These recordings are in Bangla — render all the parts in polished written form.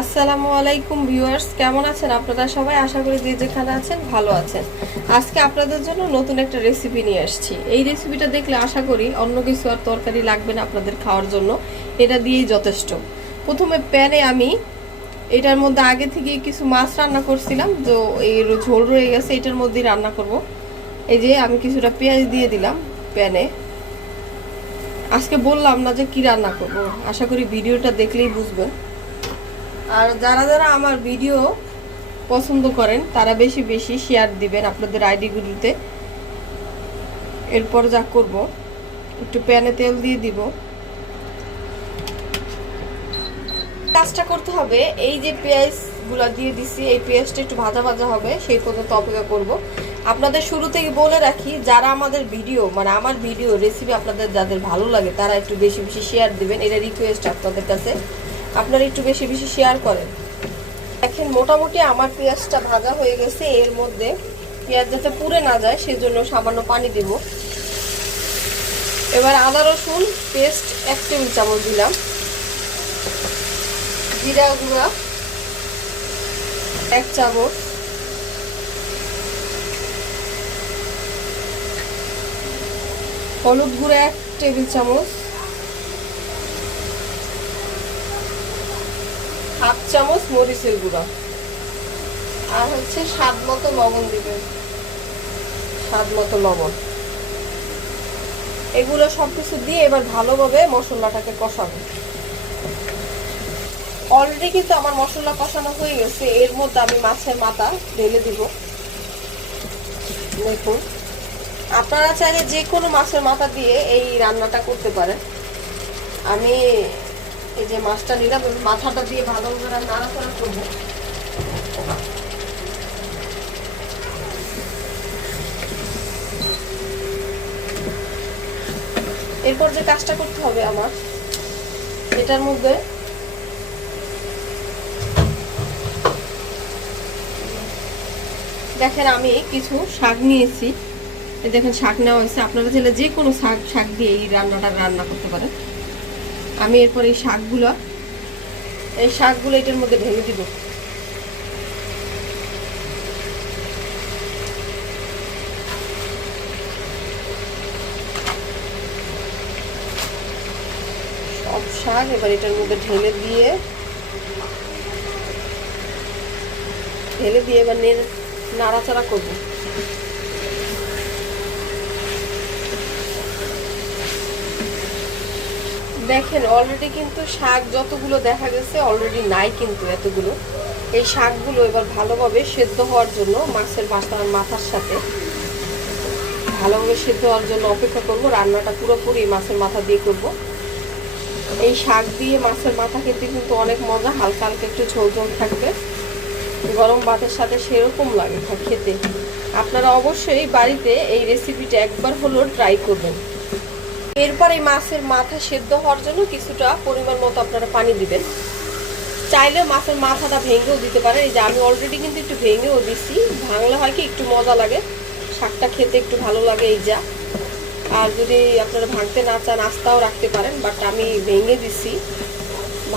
আসসালামু আলাইকুম ভিউয়ার্স, কেমন আছেন আপনারা সবাই? আশা করি যে যেখানে আছেন ভালো আছেন। আজকে আপনাদের জন্য নতুন একটা রেসিপি নিয়ে আসছি। এই রেসিপিটা দেখলে আশা করি অন্য কিছু আর তরকারি লাগবে না আপনাদের খাওয়ার জন্য, এটা দিয়েই যথেষ্ট। প্রথমে প্যানে আমি এটার মধ্যে আগে থেকে কিছু মাছ রান্না করছিলাম, তো এর ঝোল রয়ে গেছে, এটার মধ্যেই রান্না করব। এই যে আমি কিছুটা পেঁয়াজ দিয়ে দিলাম প্যানে। আজকে বললাম না যে কি রান্না করব, আশা করি ভিডিওটা দেখলেই বুঝবেন। আর যারা যারা আমার ভিডিও পছন্দ করেন তারা বেশি বেশি শেয়ার দিবেন আপনাদের আইডিগুলোতে। এরপর যা করব, একটু প্যানে তেল দিয়ে দিব। কাজটা করতে হবে, এই যে পেঁয়াজগুলো দিয়ে দিছি, এই পেঁয়াজটা একটু ভাজা ভাজা হবে সেই পর্যন্ত অপেক্ষা করব। আপনাদের শুরু থেকে বলে রাখি, যারা আমাদের ভিডিও আমার ভিডিও রেসিপি আপনাদের যাদের ভালো লাগে তারা একটু বেশি বেশি শেয়ার দিবেন, এটা রিকোয়েস্ট আপনাদের কাছে। আপনারা একটু বেশি বেশি শেয়ার করেন। দেখেন মোটামুটি আমার পেঁয়াজটা ভাজা হয়ে গেছে। এর মধ্যে পেঁয়াজ যাতে পুড়ে না যায় সেজন্য সামান্য পানি দেব। এবার আদা রসুন পেস্ট 1 টেবিল চামচ দিলাম, জিরা গুঁড়া 1 চামচ, হলুদ গুঁড়া 1 টেবিল চামচ, 1/2 চামচ মরিচের গুঁড়া, আর হচ্ছে স্বাদ মতো লবণ দিবেন, স্বাদ মতো লবণ। এগুলো সবকিছু দিয়ে এবার ভালোভাবে মশলাটাকে কষাবো। অলরেডি কিন্তু আমার মশলা কষানো হয়ে গেছে। এর মধ্যে আমি মাছের মাথা ঢেলে দিব। দেখুন, আপনারা চাইলে যে কোনো মাছের মাথা দিয়ে এই রান্নাটা করতে পারেন। আমি এই যে মাছটা নিলাম, মাথাটা দিয়ে ভালোভাবে নাড়াচাড়া করবো। এরপর যে কাজটা করতে হবে আমার, এটার মধ্যে দেখেন আমি কিছু শাক নিয়েছি। দেখেন শাক নেওয়া হয়েছে, আপনারা চাইলে যে কোনো শাক দিয়ে এই রান্নাটা রান্না করতে পারেন। আমি এরপর এই শাকগুলো এটার মধ্যে ঢেলে দিব। সব শাক এবার এটার মধ্যে ঢেলে দিয়ে এবার নাড়াচাড়া করব। দেখেন অলরেডি কিন্তু শাক যতগুলো দেখা গেছে অলরেডি নাই কিন্তু এতগুলো। এই শাকগুলো এবার ভালোভাবে সেদ্ধ হওয়ার জন্য মাছের মাথার সাথে ভালোভাবে সেদ্ধ হওয়ার জন্য অপেক্ষা করব। রান্নাটা পুরোপুরি মাছের মাথা দিয়ে করব। এই শাক দিয়ে মাছের মাথা খেতে কিন্তু অনেক মজা, হালকা হালকা একটু ঝোল ঝোল থাকবে, গরম ভাতের সাথে সেরকম লাগে খেতে। আপনারা অবশ্যই বাড়িতে এই রেসিপিটা একবার হলেও ট্রাই করবেন। এরপর এই মাছের মাথা সেদ্ধ হওয়ার জন্য কিছুটা পরিমাণ মতো আপনারা পানি দিবেন। চাইলে মাছের মাথাটা ভেঙেও দিতে পারেন। এই যে আমি অলরেডি কিন্তু একটু ভেঙেও দিচ্ছি, ভাঙলে হয় কি একটু মজা লাগে, শাকটা খেতে একটু ভালো লাগে এই যা। আর যদি আপনারা ভাঙতে না চান আস্তাও রাখতে পারেন, বাট আমি ভেঙে দিছি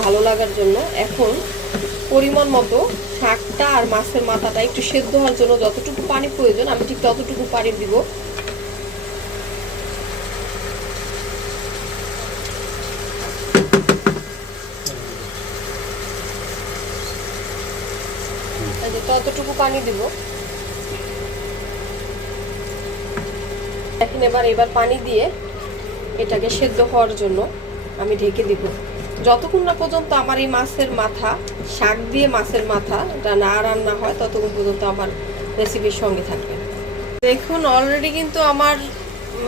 ভালো লাগার জন্য। এখন পরিমাণ মতো শাকটা আর মাছের মাথাটা একটু সেদ্ধ হওয়ার জন্য যতটুকু পানি প্রয়োজন আমি ঠিক ততটুকু পানি দিব। ততটুকু পানি দিব। এখন এবার পানি দিয়ে এটাকে সেদ্ধ হওয়ার জন্য আমি ঢেকে দিব যতক্ষণ না পর্যন্ত আমার এই মাছের মাথা, শাক দিয়ে মাছের মাথা এটা না রান্না হয় ততক্ষণ পর্যন্ত আমার রেসিপির সঙ্গে থাকবে। দেখুন অলরেডি কিন্তু আমার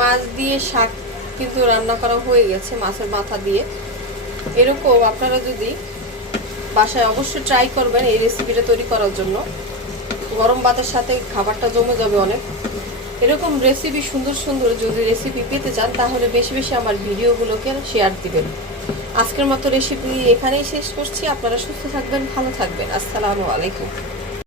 মাছ দিয়ে শাক কিন্তু রান্না করা হয়ে গেছে মাছের মাথা দিয়ে। এরকম আপনারা যদি বাসায় অবশ্যই ট্রাই করবেন এই রেসিপিটা তৈরি করার জন্য। গরম ভাতের সাথে খাবারটা জমে যাবে অনেক। এরকম রেসিপি সুন্দর সুন্দর যদি রেসিপি পেতে চান তাহলে বেশি বেশি আমার ভিডিওগুলোকে শেয়ার দিবেন। আজকের মতো রেসিপি এখানেই শেষ করছি। আপনারা সুস্থ থাকবেন, ভালো থাকবেন। আসসালামু আলাইকুম।